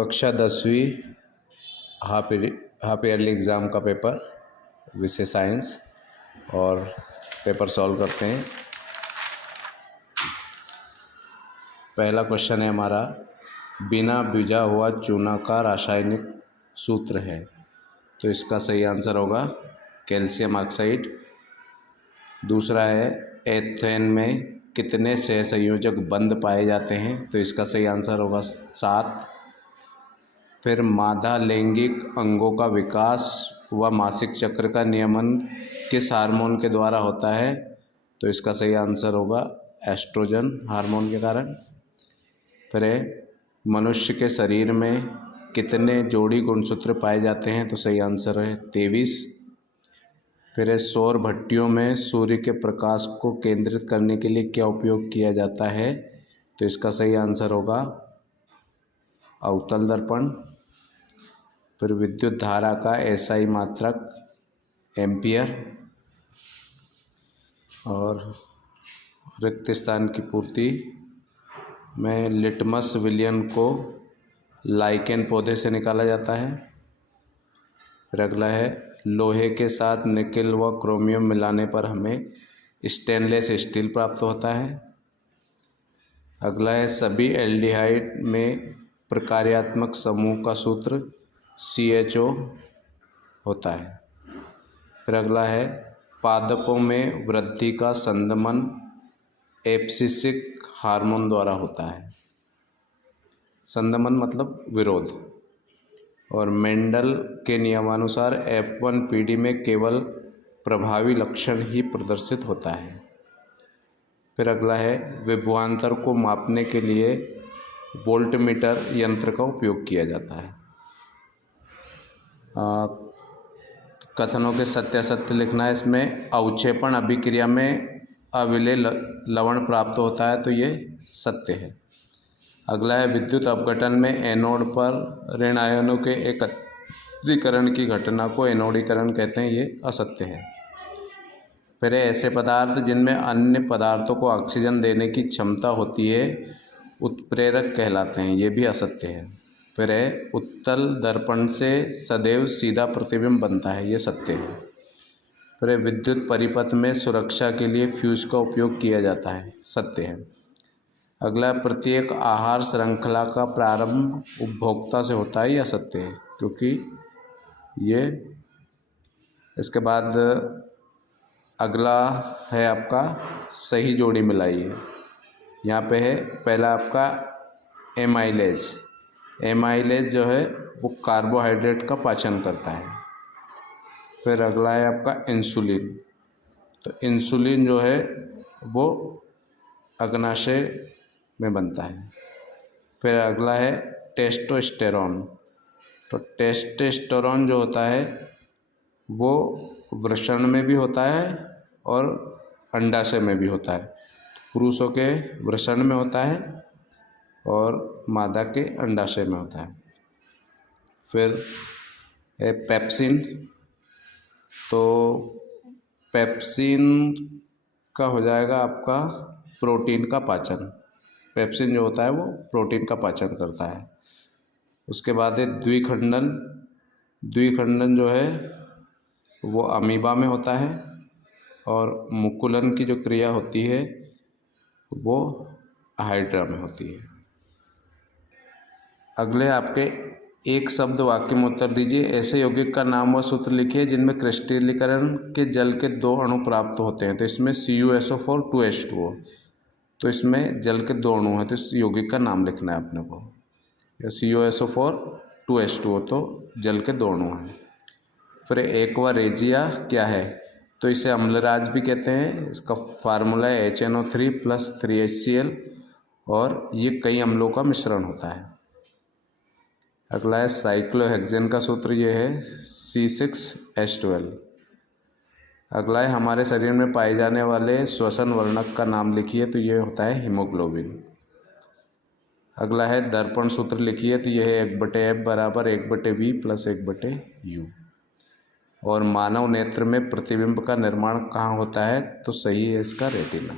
कक्षा 10वीं half yearly exam का पेपर विषय साइंस और पेपर सॉल्व करते हैं। पहला क्वेश्चन है हमारा, बिना भिजा हुआ चूना का रासायनिक सूत्र है, तो इसका सही आंसर होगा कैल्शियम ऑक्साइड। दूसरा है, एथेन में कितने सहसंयोजक बंध पाए जाते हैं, तो इसका सही आंसर होगा 7। फिर मादा लैंगिक अंगों का विकास व मासिक चक्र का नियमन किस हार्मोन के द्वारा होता है, तो इसका सही आंसर होगा एस्ट्रोजन हार्मोन के कारण। फिर मनुष्य के शरीर में कितने जोड़ी गुणसूत्र पाए जाते हैं, तो सही आंसर है 23। फिर सौर भट्टियों में सूर्य के प्रकाश को केंद्रित करने के लिए क्या उपयोग किया जाता है, तो इसका सही आंसर होगा अवतल दर्पण। फिर विद्युत धारा का एसआई मात्रक एम्पियर। और रिक्त स्थान की पूर्ति में लिटमस विलयन को लाइकेन पौधे से निकाला जाता है। फिर अगला है, लोहे के साथ निकेल व क्रोमियम मिलाने पर हमें स्टेनलेस स्टील प्राप्त होता है। अगला है, सभी एल्डिहाइड में प्रकार्यात्मक समूह का सूत्र CHO होता है। फिर अगला है, पादपों में वृद्धि का संदमन एब्सिसिक हार्मोन द्वारा होता है। संदमन मतलब विरोध। और मेंडल के नियमानुसार F1 पीढ़ी में केवल प्रभावी लक्षण ही प्रदर्शित होता है। फिर अगला है, विभवांतर को मापने के लिए वोल्टमीटर यंत्र का उपयोग किया जाता है। कथनों के सत्यासत्य लिखना है। इसमें अवक्षेपण अभिक्रिया में अविलेय लवण प्राप्त होता है, तो ये सत्य है। अगला है, विद्युत अपघटन में एनोड पर ऋण आयनों के एकत्रीकरण की घटना को एनोडीकरण कहते हैं, ये असत्य है। फिर ऐसे पदार्थ जिनमें अन्य पदार्थों को ऑक्सीजन देने की क्षमता होती है उत्प्रेरक कहलाते हैं, ये भी असत्य है। फिर है, उत्तल दर्पण से सदैव सीधा प्रतिबिंब बनता है, ये सत्य है। फिर विद्युत परिपथ में सुरक्षा के लिए फ्यूज का उपयोग किया जाता है, सत्य है। अगला, प्रत्येक आहार श्रृंखला का प्रारंभ उपभोक्ता से होता है, यह सत्य है, क्योंकि ये। इसके बाद अगला है आपका सही जोड़ी मिलाइए। यहाँ पे है पहला आपका एमाइलेज। एमाइलेज जो है वो कार्बोहाइड्रेट का पाचन करता है। फिर अगला है आपका इंसुलिन। तो इंसुलिन जो है वो अग्नाशय में बनता है। फिर अगला है टेस्टोस्टेरोन। तो टेस्टोस्टेरोन जो होता है वो वृषण में भी होता है और अंडाशय में भी होता है। पुरुषों के वृषण में होता है और मादा के अंडाशय में होता है। फिर है पेप्सिन। तो पेप्सिन का हो जाएगा आपका प्रोटीन का पाचन। पेप्सिन जो होता है वो प्रोटीन का पाचन करता है। उसके बाद है द्विखंडन। द्विखंडन जो है वो अमीबा में होता है और मुकुलन की जो क्रिया होती है वो हाइड्रा में होती है। अगले आपके एक शब्द वाक्य में उत्तर दीजिए। ऐसे यौगिक का नाम व सूत्र लिखिए जिनमें क्रिस्टलीकरण के जल के 2 अणु प्राप्त होते हैं। तो इसमें CuSO4 2H2O। तो इसमें जल के 2 अणु हैं, तो इस यौगिक का नाम लिखना है अपने को। CuSO4 2H2O, तो जल के 2 अणु हैं। फिर एक्वा रेजिया क्या है, तो इसे अम्लराज भी कहते हैं। इसका फार्मूला है HNO3 + 3HCl और ये कई अम्लों का मिश्रण होता है। अगला है साइक्लोहेक्सेन का सूत्र ये है C6H12। अगला है, हमारे शरीर में पाए जाने वाले श्वसन वर्णक का नाम लिखिए, तो ये होता है हीमोग्लोबिन। अगला है दर्पण सूत्र लिखिए, तो यह है 1/F = 1/V + 1/U। और मानव नेत्र में प्रतिबिंब का निर्माण कहाँ होता है, तो सही है इसका रेटिना।